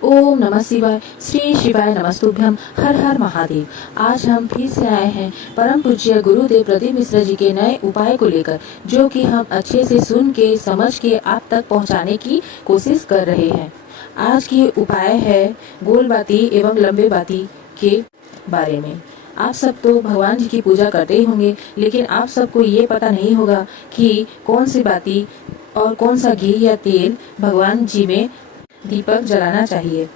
ओम नमः शिवाय। श्री शिवाय नमस्तुभ्यम। हर हर महादेव। आज हम फिर से आए हैं परम पूज्य गुरुदेव प्रदीप मिश्रा जी के नए उपाय को लेकर, जो कि हम अच्छे से सुन के समझ के आप तक पहुंचाने की कोशिश कर रहे हैं। आज की उपाय है गोल बाती एवं लंबे बाती के बारे में। आप सब तो भगवान जी की पूजा करते ही होंगे, लेकिन आप सबको ये पता नहीं होगा कि कौन सी बाती और कौन सा घी या तेल भगवान जी में दीपक जलाना चाहिए।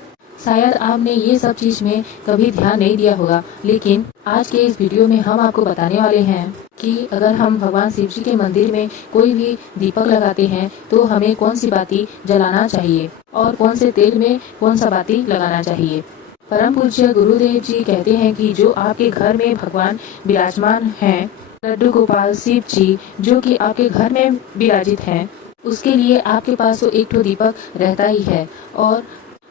शायद आपने ये सब चीज में कभी ध्यान नहीं दिया होगा, लेकिन आज के इस वीडियो में हम आपको बताने वाले हैं कि अगर हम भगवान शिव जी के मंदिर में कोई भी दीपक लगाते हैं तो हमें कौन सी बाती जलाना चाहिए और कौन से तेल में कौन सा बाती लगाना चाहिए। परम पूज्य गुरुदेव जी कहते हैं कि जो आपके घर में भगवान विराजमान हैं, लड्डू गोपाल शिव जी जो कि आपके घर में विराजित हैं, उसके लिए आपके पास तो एक ठो दीपक रहता ही है। और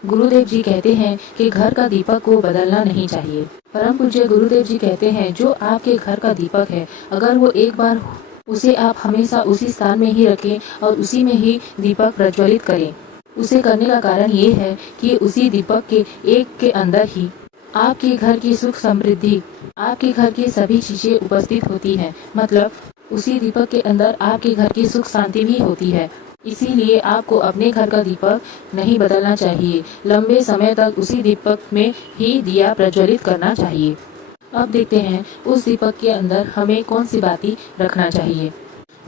गुरुदेव जी कहते हैं कि घर का दीपक को बदलना नहीं चाहिए। परम पूज्य गुरुदेव जी कहते हैं जो आपके घर का दीपक है, अगर वो एक बार उसे आप हमेशा उसी स्थान में ही रखें और उसी में ही दीपक प्रज्वलित करें। उसे करने का कारण ये है कि उसी दीपक के एक के अंदर ही आपके घर की सुख समृद्धि, आपके घर की सभी चीजें उपस्थित होती हैं। मतलब उसी दीपक के अंदर आपके घर की सुख शांति भी होती है। इसीलिए आपको अपने घर का दीपक नहीं बदलना चाहिए, लंबे समय तक उसी दीपक में ही दिया प्रज्वलित करना चाहिए। अब देखते हैं उस दीपक के अंदर हमें कौन सी बाती रखना चाहिए।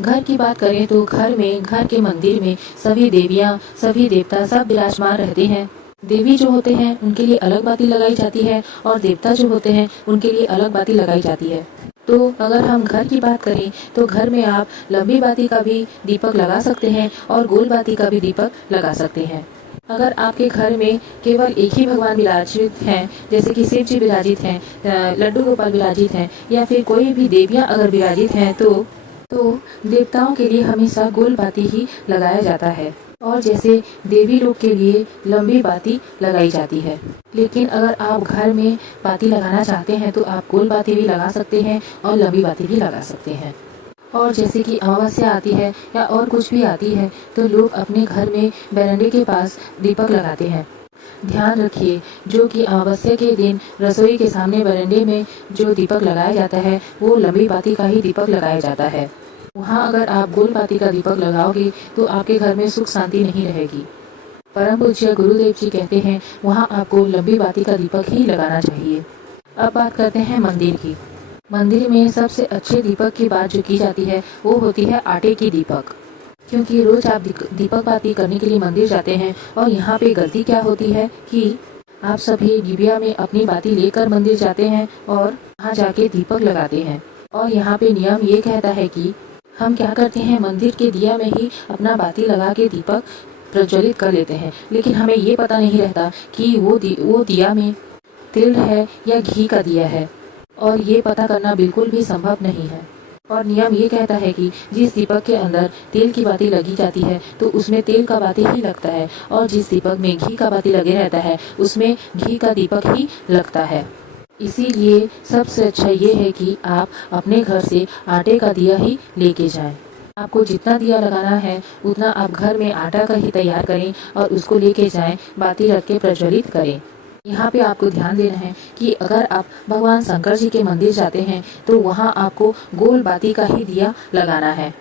घर की बात करें तो घर में, घर के मंदिर में सभी देवियाँ, सभी देवता सब विराजमान रहते हैं। देवी जो होते हैं उनके लिए अलग बाती लगाई जाती है और देवता जो होते हैं उनके लिए अलग बाती लगाई जाती है। तो अगर हम घर की बात करें तो घर में आप लंबी बाती का भी दीपक लगा सकते हैं और गोल बाती का भी दीपक लगा सकते हैं। अगर आपके घर में केवल एक ही भगवान विराजित हैं, जैसे कि शिव जी विराजित हैं, लड्डू गोपाल विराजित हैं, या फिर कोई भी देवियां अगर विराजित हैं तो देवताओं के लिए हमेशा गोल बाती ही लगाया जाता है, और जैसे देवी लोग के लिए लंबी बाती लगाई जाती है। लेकिन अगर आप घर में बाती लगाना चाहते हैं तो आप गोल बाती भी लगा सकते हैं और लंबी बाती भी लगा सकते हैं। और जैसे कि अमावस्या आती है या और कुछ भी आती है तो लोग अपने घर में बरामदे के पास दीपक लगाते हैं। ध्यान रखिए, जो कि अमावस्या के दिन रसोई के सामने बरामदे में जो दीपक लगाया जाता है वो लंबी बाती का ही दीपक लगाया जाता है। वहाँ अगर आप गोल बाती का दीपक लगाओगे तो आपके घर में सुख शांति नहीं रहेगी। परम पूज्य गुरुदेव जी कहते हैं वहाँ आपको लंबी बाती का दीपक ही लगाना चाहिए। अब बात करते हैं मंदिर की। मंदिर में सबसे अच्छे दीपक की बात जो की जाती है वो होती है आटे की दीपक, क्योंकि रोज आप दीपक बाती करने के लिए मंदिर जाते हैं और यहाँ पे गलती क्या होती है कि आप सभी डिबिया में अपनी बाती लेकर मंदिर जाते हैं और वहाँ जाके दीपक लगाते हैं। और यहाँ पे नियम ये कहता है कि हम क्या करते हैं, मंदिर के दिया में ही अपना बाती लगा के दीपक प्रज्वलित कर लेते हैं, लेकिन हमें ये पता नहीं रहता कि वो दिया में तिल है या घी का दिया है, और ये पता करना बिल्कुल भी संभव नहीं है। और नियम ये कहता है कि जिस दीपक के अंदर तेल की बाती लगी जाती है तो उसमें तेल का बाती ही लगता है, और जिस दीपक में घी का बाती लगे रहता है उसमें घी का दीपक ही लगता है। इसीलिए सबसे अच्छा ये है कि आप अपने घर से आटे का दिया ही लेके जाएं। आपको जितना दिया लगाना है उतना आप घर में आटा का ही तैयार करें और उसको लेके जाएं, बाती रख के प्रज्वलित करें। यहाँ पे आपको ध्यान देना है कि अगर आप भगवान शंकर जी के मंदिर जाते हैं तो वहाँ आपको गोल बाती का ही दिया लगाना है।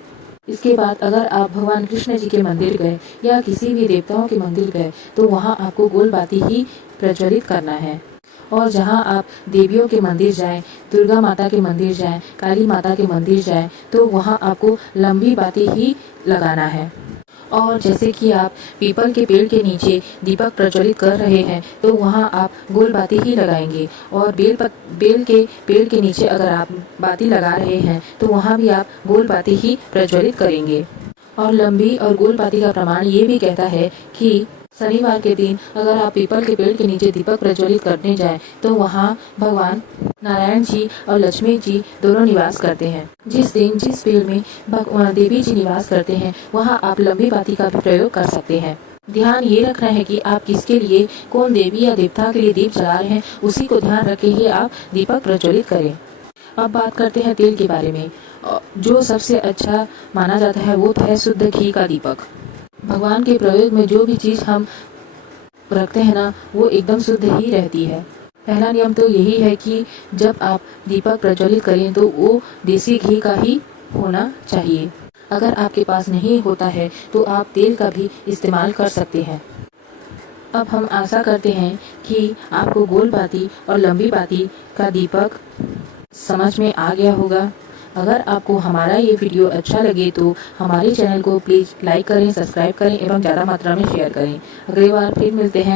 इसके बाद अगर आप भगवान कृष्ण जी के मंदिर गए या किसी भी देवताओं के मंदिर गए तो वहाँ आपको गोल बाती ही प्रज्वलित करना है। और जहाँ आप देवियों के मंदिर जाएं, दुर्गा माता के मंदिर जाएं, काली माता के मंदिर जाएं, तो वहाँ आपको लंबी बाती ही लगाना है। और जैसे कि आप पीपल के पेड़ के नीचे दीपक प्रज्वलित कर रहे हैं तो वहाँ आप गोल बाती ही लगाएंगे, और बेल के पेड़ के नीचे अगर आप बाती लगा रहे हैं तो वहाँ भी आप गोल बाती ही प्रज्वलित करेंगे। और लंबी और गोल बाती का प्रमाण ये भी कहता है कि शनिवार के दिन अगर आप पीपल के पेड़ के नीचे दीपक प्रज्वलित करने जाएं तो वहाँ भगवान नारायण जी और लक्ष्मी जी दोनों निवास करते हैं। जिस दिन जिस पेड़ में देवी जी निवास करते हैं वहाँ आप लंबी बाती का भी प्रयोग कर सकते हैं। ध्यान ये रखना है कि आप किसके लिए, कौन देवी या देवता के लिए दीप जला रहे हैं, उसी को ध्यान रख के ही आप दीपक प्रज्वलित करें। अब बात करते हैं तेल के बारे में। जो सबसे अच्छा माना जाता है वो है शुद्ध घी का दीपक। भगवान के प्रयोग में जो भी चीज़ हम रखते हैं ना, वो एकदम शुद्ध ही रहती है। पहला नियम तो यही है कि जब आप दीपक प्रज्वलित करें तो वो देसी घी का ही होना चाहिए। अगर आपके पास नहीं होता है तो आप तेल का भी इस्तेमाल कर सकते हैं। अब हम आशा करते हैं कि आपको गोल बाती और लंबी बाती का दीपक समझ में आ गया होगा। अगर आपको हमारा ये वीडियो अच्छा लगे तो हमारे चैनल को प्लीज़ लाइक करें, सब्सक्राइब करें एवं ज़्यादा मात्रा में शेयर करें। अगली बार फिर मिलते हैं।